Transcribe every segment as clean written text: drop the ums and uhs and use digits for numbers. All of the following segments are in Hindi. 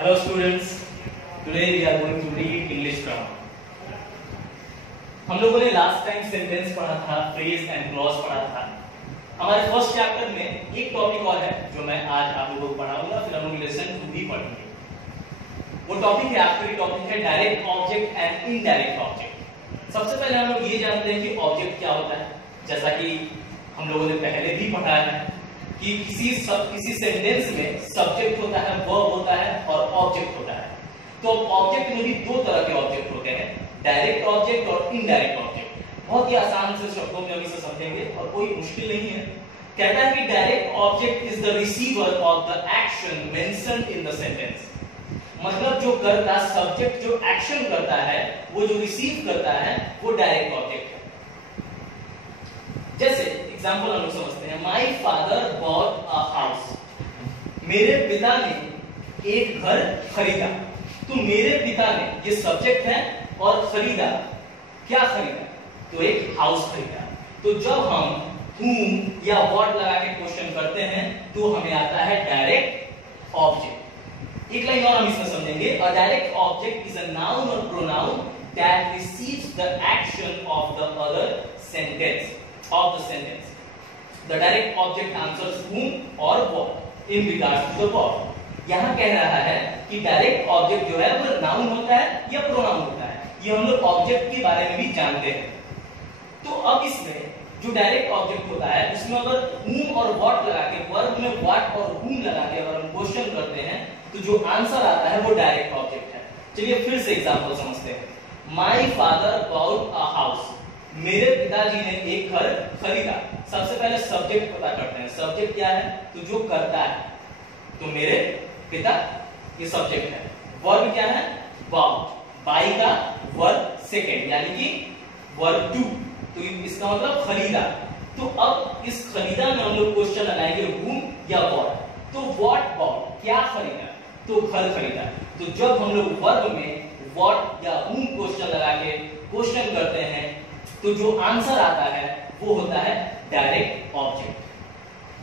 Hello students, today we are going to read English grammar. हम लोगों ने लास्ट टाइम सेंटेंस पढ़ा था, फ्रेज एंड क्लॉज पढ़ा था. हमारे फर्स्ट चैप्टर में एक टॉपिक और है जो मैं आज आप लोगों को पढ़ाऊंगा, फिर हम लोग लेसन 2 भी पढ़ेंगे. वो टॉपिक है, आखिरी टॉपिक है direct object and indirect object. सबसे पहले हम लोग ये जानते हैं कि ऑब्जेक्ट क्या होता है. जैसा कि हम लोगों ने पहले भी पढ़ा है कि किसी सेंटेंस में सब्जेक्ट होता है, वर्ब होता है और ऑब्जेक्ट होता है. तो ऑब्जेक्ट में भी 2 तरह के ऑब्जेक्ट होते हैं, डायरेक्ट ऑब्जेक्ट और इनडायरेक्ट ऑब्जेक्ट. बहुत ही आसान से शब्दों में हम इसे समझेंगे और कोई मुश्किल नहीं है. कहता है कि direct object is the receiver of the action mentioned in the sentence. मतलब जो करता, सब्जेक्ट जो एक्शन करता है, वो जो रिसीव करता है, वो डायरेक्ट ऑब्जेक्ट है. जैसे एग्जांपल हम लोग समझते हैं, my father bought a house. मेरे पिता ने एक घर खरीदा. तो मेरे पिता ने, ये सब्जेक्ट है, और खरीदा, क्या खरीदा? तो एक हाउस खरीदा. तो जब हम whom या what लगा के क्वेश्चन करते हैं तो हमें आता है डायरेक्ट ऑब्जेक्ट. एक लाइन और हम इसमें समझेंगे. A direct object is a noun और pronoun that receives the action of the other sentence of the sentence. The direct object answers whom or what in regards to the verb. यहां कह रहा है कि डायरेक्ट ऑब्जेक्ट जो है वो नाउन होता है या प्रोनाउन होता है. ये हम लोग ऑब्जेक्ट के बारे में भी जानते हैं. तो अब इसमें जो डायरेक्ट ऑब्जेक्ट होता है उसमें अगर whom और what लगा के, वर्ब में what और whom लगा के अगर हम क्वेश्चन करते हैं तो जो आंसर आता है वो डायरेक्ट ऑब्जेक्ट है. चलिए फिर से एग्जांपल समझते हैं. My father bought a house. मेरे पिताजी ने एक घर खरीदा. सबसे पहले सब्जेक्ट पता करते हैं. सब्जेक्ट क्या है? तो जो करता है. तो मेरे पिता, ये सब्जेक्ट है. वर्ब क्या है? बॉट. बाई का वर्ब सेकंड, यानी कि वर्ब टू. तो इसका मतलब खरीदा. तो अब इस खरीदा में हम लोग क्वेश्चन लगाएंगे whom या what. तो what bought, क्या खरीदा? तो घर खरीदा. तो जब हम लोग वर्ब में what या whom क्वेश्चन लगा के क्वेश्चन करते हैं तो जो आंसर आता है वो होता है डायरेक्ट ऑब्जेक्ट.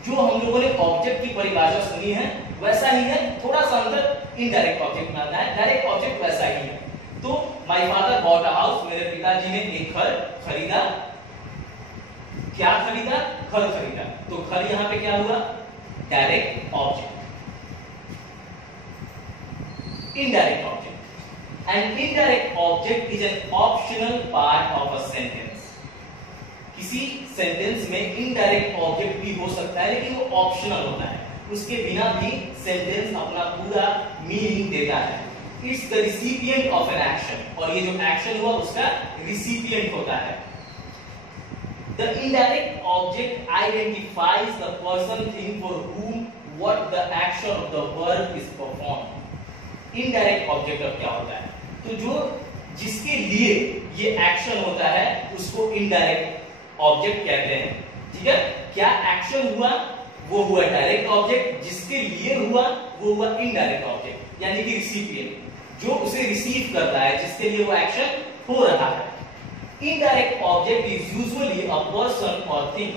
जो हम लोगों ने ऑब्जेक्ट की परिभाषा सुनी है वैसा ही है, थोड़ा सा अंतर इनडायरेक्ट ऑब्जेक्ट में आता है. डायरेक्ट ऑब्जेक्ट वैसा ही है. तो my father bought a house, मेरे पिताजी ने एक घर खरीदा. क्या खरीदा? घर खरीदा. तो घर यहां पे क्या हुआ? Direct object. Indirect object. An indirect object is an optional part of a sentence. किसी सेंटेंस में इनडायरेक्ट ऑब्जेक्ट भी हो सकता है लेकिन वो ऑप्शनल होता है. उसके बिना भी सेंटेंस अपना पूरा मीनिंग देता है. It's the recipient of an action. और ये जो एक्शन हुआ उसका रिसिपिएंट होता है. The indirect object identifies the person thing for whom what the action of the verb is performed. Indirect object अब क्या होता है? तो जो जिसके लिए ये एक्शन होता है उसको इनडायरेक्ट ऑब्जेक्ट कहते हैं. ठीक है? क्या एक्शन हुआ? वो हुआ डायरेक्ट ऑब्जेक्ट. जिसके लिए हुआ वो हुआ इनडायरेक्ट ऑब्जेक्ट, यानी कि रिसिपिएंट, जो उसे रिसीव करता है, जिसके लिए वो एक्शन हो रहा है. Indirect object is usually a person और थिंग.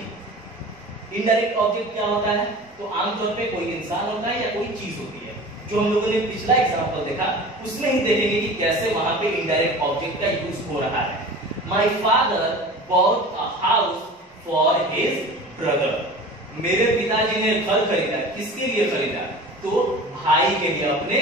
इनडायरेक्ट ऑब्जेक्ट क्या होता है? तो आमतौर पे कोई इंसान होता है या कोई चीज होती है. जो हम लोगों ने पिछला एग्जांपल देखा उसमें ही देखेंगे कि कैसे वहां पे इनडायरेक्ट ऑब्जेक्ट का यूज हो रहा है. My father bought a house for his brother. मेरे पिताजी ने घर खरीदा. किसके लिए खरीदा? तो भाई के लिए, अपने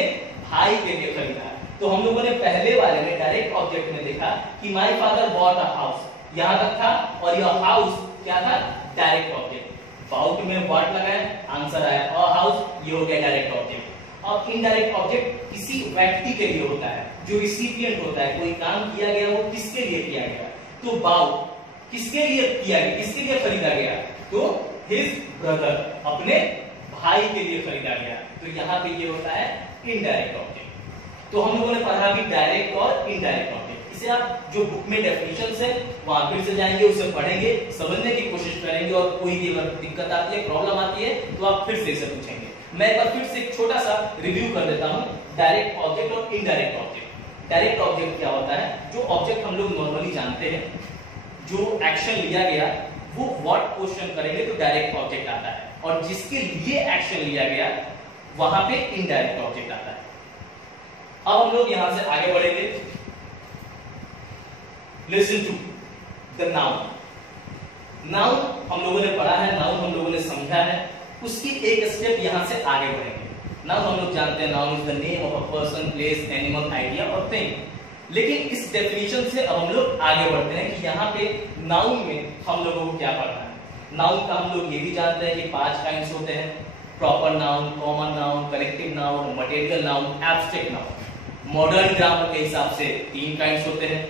भाई के लिए खरीदा. तो हम लोगों ने पहले वाले में डायरेक्ट ऑब्जेक्ट में देखा कि my father bought a house, यहां तक था, और यह हाउस क्या था? Direct object. बाउट में व्हाट लगाया, आंसर आया अ हाउस, ये हो गया डायरेक्ट ऑब्जेक्ट. अब इनडायरेक्ट ऑब्जेक्ट किसी व्यक्ति के लिए होता है, जो रिसिपिएंट होता है. कोई काम किया गया, वो किसके लिए किया गया? तो बाउट किसके लिए किया गया, किसके लिए खरीदा गया? तो हिज ब्रदर, अपने भाई के लिए खरीदा गया. तो यहां पे ये होता है इनडायरेक्ट ऑब्जेक्ट. तो हम लोगों ने पढ़ा भी डायरेक्ट और इनडायरेक्ट ऑब्जेक्ट. इसे आप जो बुक में डेफिनेशंस है वहां फिर से जाएंगे, उसे पढ़ेंगे, समझने की कोशिश करेंगे, और कोई भी अगर दिक्कत आती है, प्रॉब्लम आती है तो आप फिर से इसे पूछेंगे. मैं एक बार फिर से एक छोटा सा रिव्यू कर देता हूं डायरेक्ट ऑब्जेक्ट और इनडायरेक्ट ऑब्जेक्ट. डायरेक्ट ऑब्जेक्ट क्या होता है? जो ऑब्जेक्ट हम लोग नॉर्मली जानते हैं, जो एक्शन लिया गया वो व्हाट क्वेश्चन करेंगे तो डायरेक्ट ऑब्जेक्ट आता है. और जिसके लिए एक्शन लिया गया वहां पे इनडायरेक्ट ऑब्जेक्ट आता है. अब हम लोग यहां से आगे बढ़ेंगे। Listen to the noun. Noun हम लोगों ने पढ़ा है, नाउन हम लोगों ने समझा है, उसकी एक स्टेप यहां से आगे बढ़ेंगे। नाउन हम लोग जानते हैं, noun is the name of a person, place, animal, idea और थिंग। लेकिन इस डेफिनेशन से अब हम लोग आगे बढ़ते हैं कि यहाँ पे नाउन में हम लोगों को क्या पढ़ना है। नाउन का हम लोग ये भी जानते हैं कि 5 काइंड्स होते हैं, proper noun, common noun, collective noun, material noun, abstract noun. Modern grammar के हिसाब से 3 काइंड्स होते हैं।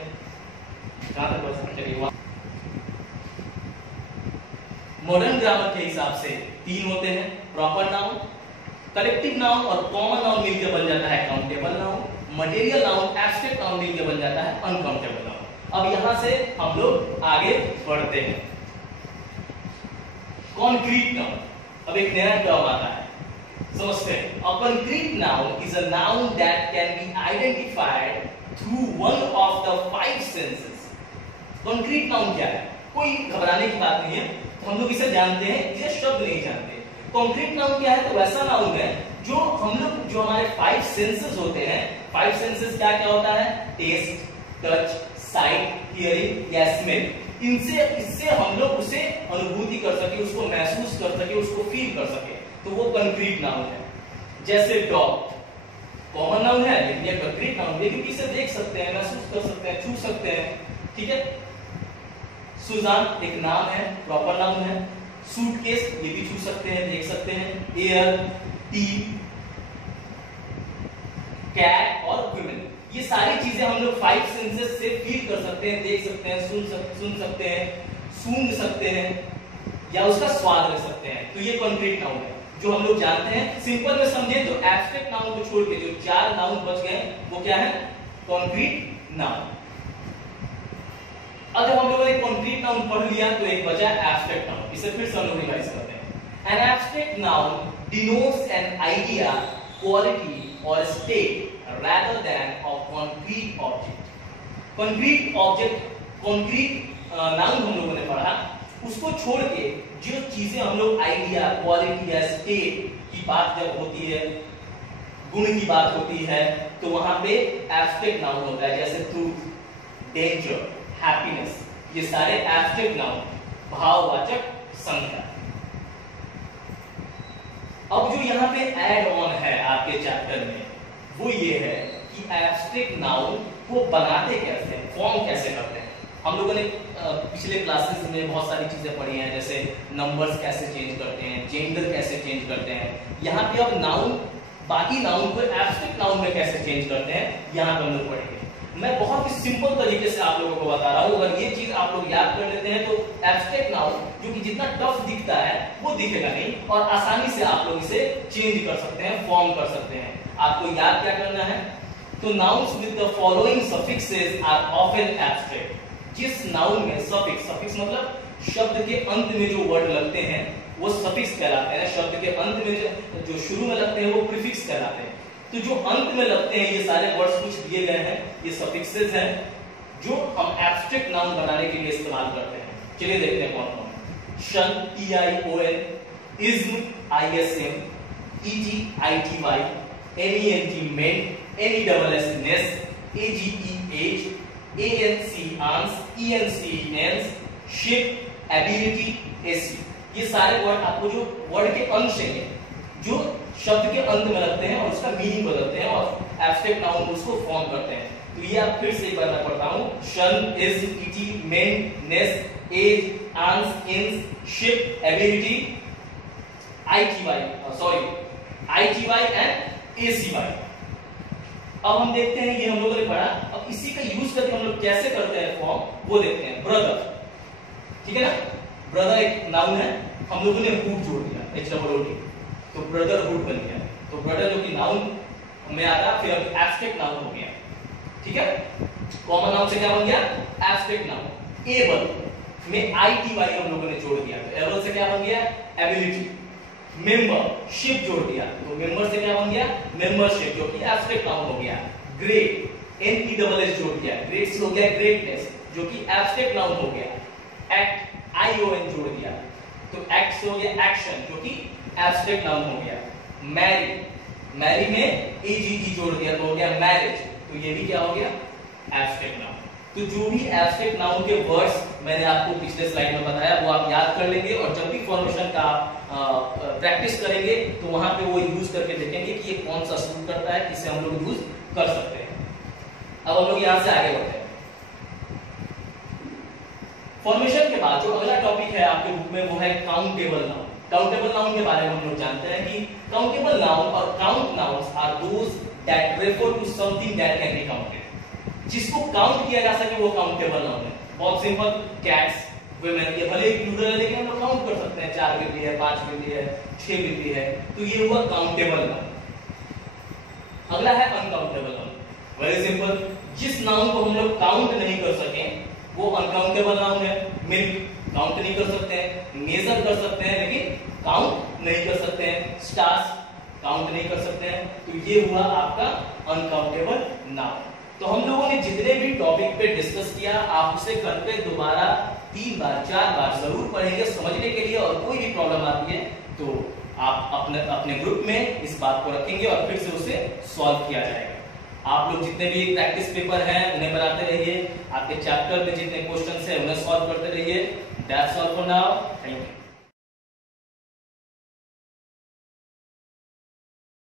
कहां तक बस चलिए, मॉडर्न ग्रामर के हिसाब से 3 होते हैं, प्रॉपर नाउन, कलेक्टिव नाउन और कॉमन नाउन मिलकर बन जाता है countable noun, material noun, abstract noun मिलकर बन जाता है अनकाउंटेबल नाउन। अब यहां से हम लोग आगे बढ़ते हैं। कॉन्क्रीट नाउन, अब एक नया टर्म आता है, समझते हैं। A concrete noun is a noun that can be identified through one of the 5 senses. Concrete noun क्या है? कोई घबराने की बात नहीं है, तो हम लोग इसे जानते हैं, ये शब्द नहीं जानते। कॉन्क्रीट नाउन क्या है? तो वैसा नाउन है जो हम लोग, जो हमारे 5 सेंसेस होते हैं, 5 सेंसेस क्या क्या होता है? टेस्ट, टच, साइट, हियरिंग या स्मेल। इससे हम लोग उसे अनुभूति कर सके, उसको महसूस कर सके, उसको फील कर सके, तो वो कंक्रीट नाउन है। जैसे डॉग कॉमन नाउन है लेकिन ये कंक्रीट नाउन है, क्योंकि इसे देख सकते हैं, महसूस कर सकते हैं, छू सकते हैं, ठीक है। सुजान एक नाम है, प्रॉपर नाउन है। सूटकेस ये भी छू सकते हैं, देख सकते हैं। एयर, टी, कैट और वुमेन, ये सारी चीजें हम लोग 5 सेंसेस से फील कर सकते हैं, देख सकते हैं, सुन सकते हैं, सूंघ सकते हैं या उसका स्वाद ले सकते हैं। तो ये कॉन्क्रीट नाउन है जो हम लोग जानते हैं। सिंपल में समझे तो एब्स्ट्रैक्ट नाउन को छोड़ के जो 4 नाउन बच गए वो क्या है? Concrete noun. अब जब हम लोगों ने कॉन्क्रीट नाउन पढ़ लिया तो एक बचा एब्स्ट्रैक्ट नाउन। इसे फिर से हम लोग रिवाइज करते हैं। An abstract noun denotes an idea, quality और state rather than a concrete object. concrete object, concrete noun हम लोगों ने पढ़ा, उसको छोड़ के जो चीजें हम लोग आइडिया, क्वालिटी या स्टेट की बात जब होती है, गुण की बात होती है, तो वहां पे एब्स्ट्रैक्ट नाउन होता है। जैसे ट्रूथ, डेंजर, हैप्पीनेस, ये सारे एब्स्ट्रैक्ट नाउन, भाववाचक संज्ञा। अब जो यहाँ पे ऐड ऑन है आपके चैप्टर में वो ये है कि एब्स्ट्रैक्ट नाउन को बनाते कैसे हैं, फॉर्म कैसे करते हैं। हम लोगों ने पिछले क्लासेस में बहुत सारी चीजें पढ़ी हैं, जैसे नंबर्स कैसे चेंज करते हैं, जेंडर कैसे चेंज करते हैं। यहाँ पे अब नाउन, बाकी नाउन को एब्स्ट्रैक्ट नाउन में कैसे चेंज करते हैं, यहाँ पे हम लोग पढ़ेंगे। मैं बहुत ही सिंपल तरीके से आप लोगों को बता रहा हूँ। अगर ये चीज आप लोग याद कर लेते हैं तो एब्स्ट्रैक्ट नाउन जो कि जितना टफ दिखता है वो दिखेगा नहीं, और आसानी से आप लोग इसे चेंज कर सकते हैं, फॉर्म कर सकते हैं। आपको याद क्या करना है? तो nouns with the following suffixes are often abstract. जिस नाउन में सफिक्स, सफिक्स मतलब शब्द के अंत में जो वर्ड लगते हैं वो सफिक्स कहलाते हैं। शब्द के अंत में जो शुरू में लगते हैं वो प्रीफिक्स कहलाते हैं। तो जो अंत में लगते हैं ये सारे वर्ड्स कुछ दिए गए हैं, ये सफिक्सेस हैं जो हम एब्स्ट्रैक्ट नाउन बनाने के लिए इस्तेमाल करते हैं। चलिए देखते हैं कौन कौन। Tion, TION, ism, ISM, EG, ITY, MENT, ment, NESS, ness, AGE, age, ANC, ance, ENC, ence, ship, ability, AC। ये सारे वर्ड आपको जो वर्ड के अंश हैं, जो शब्द के अंत में लगते हैं और उसका मीनिंग बदलते हैं और एब्स्ट्रैक्ट नाउन उसको फॉर्म करते हैं। तो ये आप फिर से एक बार मैं पढ़ता हूं। शन, इज्म, EG, मेंट, नेस, एज, आंस, इंस, ship, ability, ITY and ACY। अब हम देखते हैं, ये हम लोगों ने पढ़ा, अब इसी का यूज करके हम लोग कैसे करते हैं फॉर्म, वो देखते हैं। ब्रदर, ठीक है ना, ब्रदर एक नाउन है, हम लोगों ने हुड जोड़ दिया, HOOD, तो ब्रदरहुड बन गया। तो ब्रदर जो कि नाउन में आता, फिर अब एब्स्ट्रैक्ट नाउन हो गया, ठीक है। कॉमन नाउन से क्या बन गया? Abstract noun. एबल में ITY हम लोगों ने जोड़ दिया, तो एबल से क्या बन गया? एबिलिटी। मेंबरशिप जोड़ दिया, तो मेंबर से क्या बन गया? मेंबरशिप, जो कि एब्स्ट्रैक्ट नाउन हो गया। ग्रेट, NESS जोड़ दिया, ग्रेट से हो गया ग्रेटनेस, जो कि एब्स्ट्रैक्ट नाउन हो गया। एक्ट, ION जोड़ दिया, तो एक्ट से हो गया एक्शन, जो कि एब्स्ट्रैक्ट नाउन हो गया। मैरी, मैरी में एजीई जोड़ दिया तो हो गया मैरिज, तो ये भी क्या हो गया एब्स्ट्रैक्ट नाउन। तो जो भी एब्स्ट्रैक्ट नाउन के वर्ड्स मैंने आपको पिछले स्लाइड में बताया वो आप याद कर लेंगे, और जब भी फॉर्मेशन का प्रैक्टिस करेंगे तो वहां पे वो यूज करके देखेंगे कि ये कौन सा सूट करता है, इसे हम लोग यूज कर सकते हैं। अब हम लोग यहां से आगे बढ़ते हैं। फॉर्मेशन के बाद जो अगला टॉपिक है आपके बुक में वो है काउंटेबल नाउन। काउंटेबल नाउन के बारे में हम लोग जानते हैं कि काउंटेबल नाउन और count nouns are those that refer to something that can be counted. जिसको काउंट किया जा सके वो काउंटेबल नाउन है। बहुत सिंपल, कैट्स, वुमेन, ये भले ही प्लूरल है लेकिन हम लोग काउंट कर सकते हैं, 4 बिल्ली है, 5 बिल्ली है, 6 बिल्ली है, तो ये हुआ काउंटेबल नाउन। अगला है अनकाउंटेबल नाउन। वेरी सिंपल, जिस नाउन को हम लोग काउंट नहीं कर सके वो अनकाउंटेबल नाउन है। मिल्क काउंट नहीं कर सकते हैं, मेजर कर सकते हैं लेकिन काउंट नहीं कर सकते हैं, स्टार्स काउंट नहीं कर सकते हैं, तो ये हुआ आपका अनकाउंटेबल नाउन। तो हम लोगों ने जितने भी टॉपिक पे डिस्कस किया आप उसे घर पे दोबारा 3 बार 4 बार जरूर पढ़ेंगे समझने के लिए, और कोई भी प्रॉब्लम आती है तो आप अपने ग्रुप में इस बात को रखेंगे और फिर से उसे सॉल्व किया जाएगा। आप लोग जितने भी प्रैक्टिस पेपर हैं उन्हें बनाते रहिए, आपके चैप्टर में जितने क्वेश्चंस हैं उन्हें सॉल्व करते रहिए। That's all for now, thank you.